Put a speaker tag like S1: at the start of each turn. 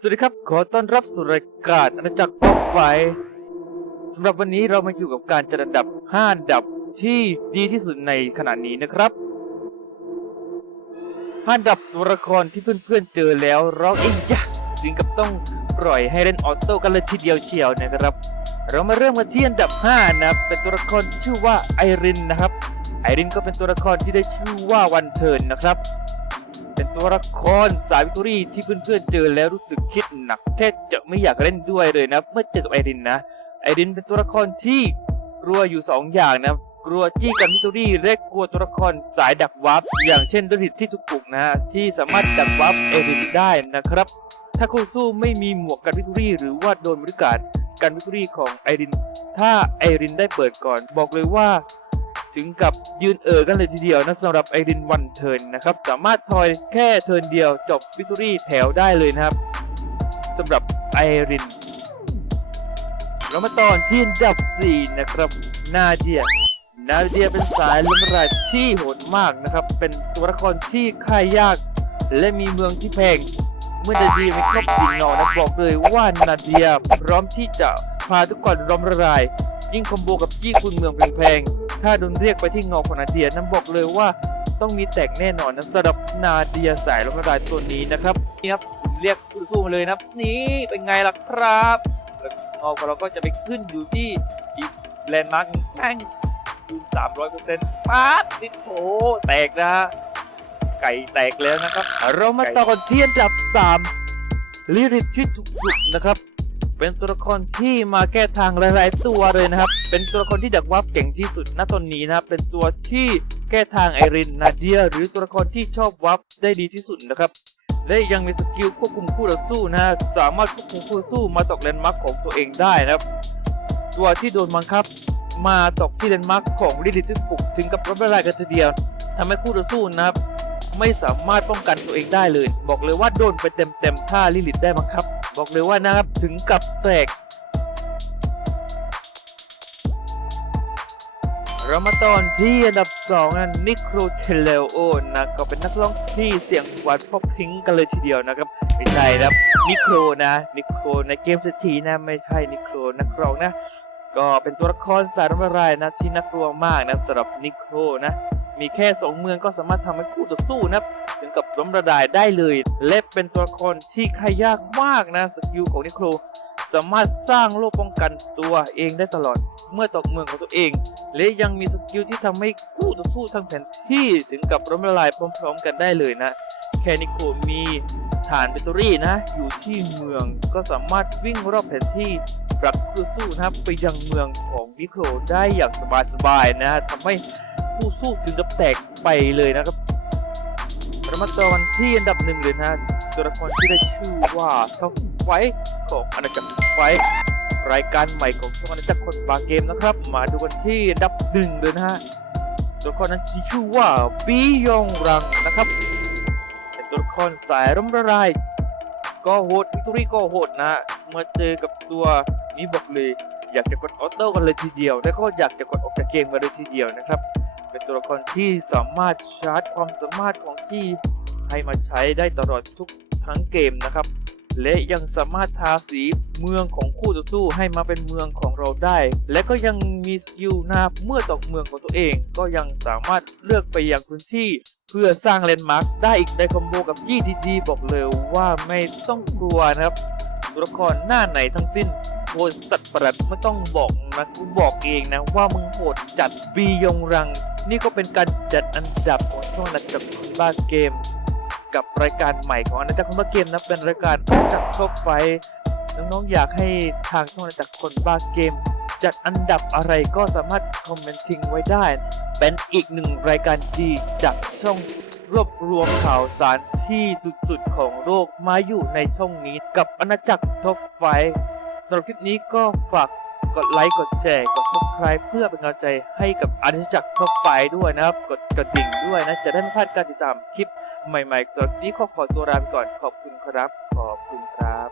S1: สวัสดีครับ ขอต้อนรับสู่รายการอาณาจักรป๊อปไฟสำหรับวันนี้เรามาอยู่กับการจัดอันดับ 5 อันดับที่ดีที่สุดในขณะนี้นะครับห้าอันดับตัวละครที่เพื่อนๆเจอแล้วร้องเองยะถึงกับต้องปล่อยให้เล่นออโต้กันเลยทีเดียวเชียวนะครับ เรามาเริ่มกันที่อันดับ 5 นะเป็นตัวละครชื่อว่าไอรินนะครับ ไอรินก็เป็นตัวละครที่ได้ชื่อว่าวันเทิร์นนะครับ วละครสายวิกตอรี่ที่เพื่อนๆเจอแล้วรู้สึกคิดหนักแทบจะไม่อยากเล่นด้วยเลยนะ เมื่อเจอกับไอรินนะ ไอรินเป็นตัวละครที่กลัวอยู่สองอย่างนะกลัวจี้กันวิกตอรี่และกลัวตัวละครสายดักวับอย่างเช่นดริตที่ถูกปลุกนะฮะที่สามารถดักวับไอรินได้นะครับ ถ้าคู่สู้ไม่มีหมวกกันวิกตอรี่หรือว่าโดนบริการกันวิกตอรี่ของไอริน ถ้าไอรินได้เปิดก่อน บอกเลยว่า ถึงกับยืนเอ่อกันเลยทีเดียวนะสำหรับไอรินวันเทิร์นนะครับ สามารถทอยแค่เทิร์นเดียวจบวิกตอรี่แถวได้เลยนะครับสำหรับไอรินเรามาต่อที่อันดับ 4 นะครับนาเดียนาเดียเป็นสายล้มลายที่โหดมากนะครับ เป็นตัวละครที่ค่ายยาก และมีเมืองที่แพง เมื่อนาเดียไม่ครบสิงนอนะบอกเลยว่านาเดียพร้อมที่จะพาทุกคนล้มละลาย ยิ่งคอมโบกับจี้คุณเมืองแพงๆ ถ้าโดนเรียกไปที่เงาของนาเดียนั้นบอกเลยว่าต้องมีแตกแน่นอนนะสำหรับนาเดียสายลมละลายตัวนี้นะครับนี่ครับเรียกสู้มาเลยนะครับ นี่เป็นไงล่ะครับแล้วเงาของเราก็จะไปขึ้นอยู่ที่อีกแลนด์มาร์กแม่งคือสามร้อยเปอร์เซ็นต์ป๊าดนิดโถแตกนะฮะไก่แตกแล้วนะครับ เรามาต่อกันที่อันดับสามลิริทที่ถูกหยุดนะครับ เป็นตัวละครที่มาแก้ทางหลายๆตัวเลยนะครับ เป็นตัวละครที่ดักวับเก่งที่สุดณตอนนี้นะครับ เป็นตัวที่แก้ทางไอรินนาเดีย หรือตัวละครที่ชอบวับได้ดีที่สุดนะครับ และยังมีสกิลควบคุมคู่ต่อสู้นะสามารถควบคุมคู่ต่อสู้มาตกแลนด์มาร์คของตัวเองได้นะครับ ตัวที่โดนบังคับ มาตกที่แลนด์มาร์คของลิลิทที่ปลุกถึงกับรับละลายกันทีเดียวทำให้คู่ต่อสู้นะครับ ไม่สามารถป้องกันตัวเองได้เลย บอกเลยว่าโดนไปเต็มๆถ้าลิลิทได้บังคับ บอกเลยว่านะครับถึงกับแตก เรามาตอนที่อันดับ2นั้นนิโครเทเลโอนะก็เป็นนักร้องที่เสียงหวานพอพิงกันเลยทีเดียวนะครับไม่ใช่นะครับนิโครนะนิโครในเกมเศรษฐีนะไม่ใช่นิโครนักร้องนะ ก็เป็นตัวละครสายรำรายนะที่น่ากลัวมากนะสำหรับนิโครนะ มีแค่สองเมืองก็สามารถทำให้คู่ต่อสู้นะถึงกับล้มละลายได้เลย และเป็นตัวละครที่ใครยากมากนะสกิลของนิโครสามารถสร้างโลกป้องกันตัวเองได้ตลอดเมื่อตกเมืองของตัวเอง และยังมีสกิลที่ทำให้คู่ต่อสู้ทั้งแผนที่ถึงกับล้มละลายพร้อม ๆ กันได้เลยนะแค่นิโครมีฐานแบตเตอรี่นะ อยู่ที่เมืองก็สามารถวิ่งรอบแผนที่ปรับคู่ต่อสู้นะครับไปยังเมืองของนิโครได้อย่างสบายๆนะทำให้ ผู้สู้ถึงกับแตกไปเลยนะครับเรามาต่อกันที่อันดับหนึ่งเลยนะตัวละครที่ได้ชื่อว่าท็อปไฟของอาณาจักรไฟรายการใหม่ของช่องอาณาจักรคนบาเกมนะครับ มาดูกันที่อันดับหนึ่งเลยนะฮะตัวละครนั้นชื่อว่าบียองรังนะครับเป็นตัวละครสายร่มระลายก็โหดวิกตอรี่ก็โหดนะฮะเมื่อเจอกับตัวนี้บอกเลยอยากจะกดออโต้กันเลยทีเดียว แล้วก็อยากจะกดออกจากเกมกันเลยทีเดียวนะครับ เป็นตัวละครที่สามารถชาร์จความสามารถของที่ให้มาใช้ได้ตลอดทุกทั้งเกมนะครับ และยังสามารถทาสีเมืองของคู่ต่อสู้ให้มาเป็นเมืองของเราได้ และก็ยังมีสกิลนะครับเมื่อตกเมืองของตัวเอง ก็ยังสามารถเลือกไปยังพื้นที่เพื่อสร้างแลนด์มาร์คได้อีกในคอมโบกับยี่ดีบอกเลยว่าไม่ต้องกลัวนะครับตัวละครหน้าไหนทั้งสิ้นโหดสัตว์ประหลาดไม่ต้องบอกนะกูบอกเองนะว่ามึงโหดจัดบียงรัง นี่ก็เป็นการจัดอันดับของช่องอาณาจักรคนบ้าเกม กับรายการใหม่ของอาณาจักรคนบ้าเกมนะเป็นรายการอาณาจักรครบไฟน้องๆอยากให้ทางช่องอาณาจักรคนบ้าเกม จัดอันดับอะไรก็สามารถคอมเมนต์ทิ้งไว้ได้ เป็นอีกหนึ่งรายการดีจากช่องรวบรวมข่าวสารที่สุดๆของโลกมาอยู่ในช่องนี้กับอาณาจักรท็อปไฟสำหรับคลิปนี้ก็ฝาก กดไลค์ กดแชร์ กด subscribe เพื่อเป็นกำลังใจให้กับอาณาจักรท็อปไฟด้วยนะครับ กดกระดิ่งด้วยนะ จะได้ไม่พลาดการติดตามคลิปใหม่ๆตอนนี้ขอขอตัวลาไปก่อน ขอบคุณครับ ขอบคุณครับ